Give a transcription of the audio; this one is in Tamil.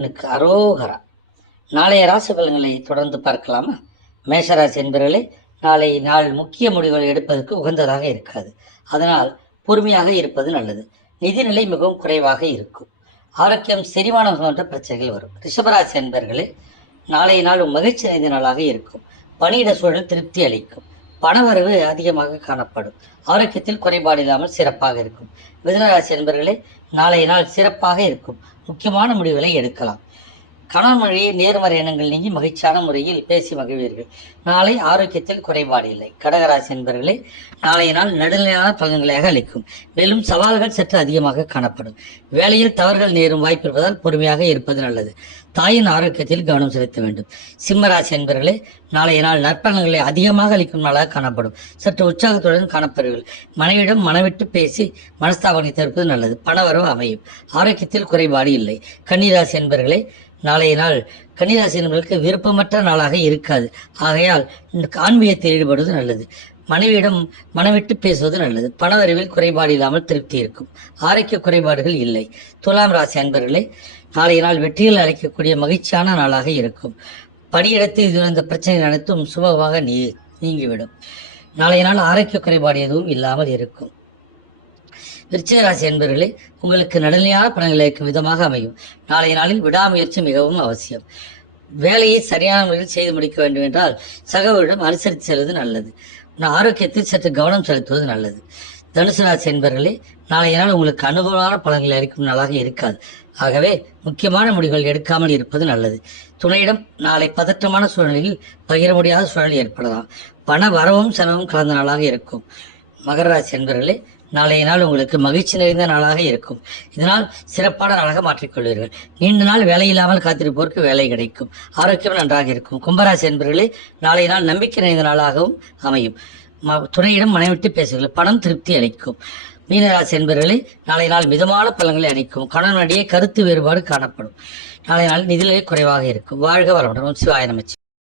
எனக்கு அரோகரா. நாளைய ராசி பலன்களை தொடர்ந்து பார்க்கலாமா? மேஷராசி என்பவர்களே, நாளை நாள் முக்கிய முடிவுகள் எடுப்பதற்கு உகந்ததாக இருக்காது. அதனால் பொறுமையாக இருப்பது நல்லது. நிதிநிலை மிகவும் குறைவாக இருக்கும். ஆரோக்கியம், செரிமானம் போன்ற பிரச்சனைகள் வரும். ரிஷபராசி என்பவர்களே, நாளைய நாள் மகிழ்ச்சி நிறைந்த நாளாக இருக்கும். பணியிட சூழல் திருப்தி அளிக்கும். பணவரவு அதிகமாக காணப்படும். ஆரோக்கியத்தில் குறைபாடு இல்லாமல் சிறப்பாக இருக்கும். மிதுனராசி என்பவர்களே, நாளைய நாள் சிறப்பாக இருக்கும். முக்கியமான முடிவுகளை எடுக்கலாம். கணவன் மொழியை நேர்மறை எண்ணங்கள் நீங்கி மகிழ்ச்சியான முறையில் பேசி மகிழ்வீர்கள். நாளை ஆரோக்கியத்தில் குறைபாடு இல்லை. கடகராசி என்பவர்களே, நாளைய நாள் நடுநிலையான பலன்களாக அளிக்கும். மேலும் சவால்கள் சற்று அதிகமாக காணப்படும். வேலையில் தவறுகள் நேரும் வாய்ப்பு இருப்பதால் பொறுமையாக இருப்பது நல்லது. தாயின் ஆரோக்கியத்தில் கவனம் செலுத்த வேண்டும். சிம்மராசி என்பவர்களே, நாளைய நாள் நற்பலன்களை அதிகமாக அளிக்கும் நாளாக காணப்படும். சற்று உற்சாகத்துடன் காணப்படுவீர்கள். மனைவிடம் மனவிட்டு பேசி மனஸ்தாபனை தவிர்ப்பது நல்லது. பணவரவு அமையும். ஆரோக்கியத்தில் குறைபாடு இல்லை. கன்னிராசி என்பவர்களே, நாளைய நாள் கன்னிராசி என்பவர்களுக்கு விருப்பமற்ற நாளாக இருக்காது. ஆகையால் ஆன்மீகத்தில் ஈடுபடுவது நல்லது. மனைவியிடம் மனவிட்டு பேசுவது நல்லது. பணவரவில் குறைபாடு இல்லாமல் திருப்தி இருக்கும். ஆரோக்கிய குறைபாடுகள் இல்லை. துலாம் ராசி அன்பர்களே, நாளைய நாள் வெற்றிகள் அளிக்கக்கூடிய மகிழ்ச்சியான நாளாக இருக்கும். பணியிடத்தில் இது இந்த பிரச்சனைகள் அனைத்தும் சுமூகமாக நீங்கிவிடும். நாளைய நாள் ஆரோக்கிய குறைபாடு எதுவும் இல்லாமல் இருக்கும். விருச்சிக ராசி என்பவர்களே, உங்களுக்கு நடுநிலையான பலன்களை அளிக்கும் விதமாக அமையும். நாளைய நாளில் விடாமுயற்சி மிகவும் அவசியம். வேலையை சரியான முறையில் செய்து முடிக்க வேண்டும் என்றால் சகோதரிடம் அனுசரித்து செல்வது நல்லது. ஆரோக்கியத்தில் சற்று கவனம் செலுத்துவது நல்லது. தனுசு ராசி என்பவர்களே, நாளைய நாள் உங்களுக்கு அனுகூலமான பலன்களை அளிக்கும் நாளாக இருக்காது. ஆகவே முக்கியமான முடிவுகள் எடுக்காமல் இருப்பது நல்லது. துணையிடம் நாளை பதற்றமான சூழ்நிலையில் பகிர முடியாத சூழல் ஏற்படலாம். பண வரவும் செலவும் கலந்த நாளாக இருக்கும். மகர ராசி என்பவர்களே, நாளைய நாள் உங்களுக்கு மகிழ்ச்சி நிறைந்த நாளாக இருக்கும். இதனால் சிறப்பான நாளாக மாற்றிக்கொள்வீர்கள். நீண்ட நாள் வேலை இல்லாமல் காத்திருப்போருக்கு வேலை கிடைக்கும். ஆரோக்கியம் நன்றாக இருக்கும். கும்பராசி என்பவர்களே, நாளைய நாள் நம்பிக்கை நிறைந்த நாளாகவும் அமையும். துணையிடம் மனைவிட்டு பேசுங்கள். பணம் திருப்தி அளிக்கும். மீனராசி என்பவர்களே, நாளைய நாள் மிதமான பலன்களை அளிக்கும். கணவனிடையே கருத்து வேறுபாடு காணப்படும். நாளைய நாள் நிதிநிலை குறைவாக இருக்கும். வாழ்க வளமுடன். சிவாய நமச்சிவாய.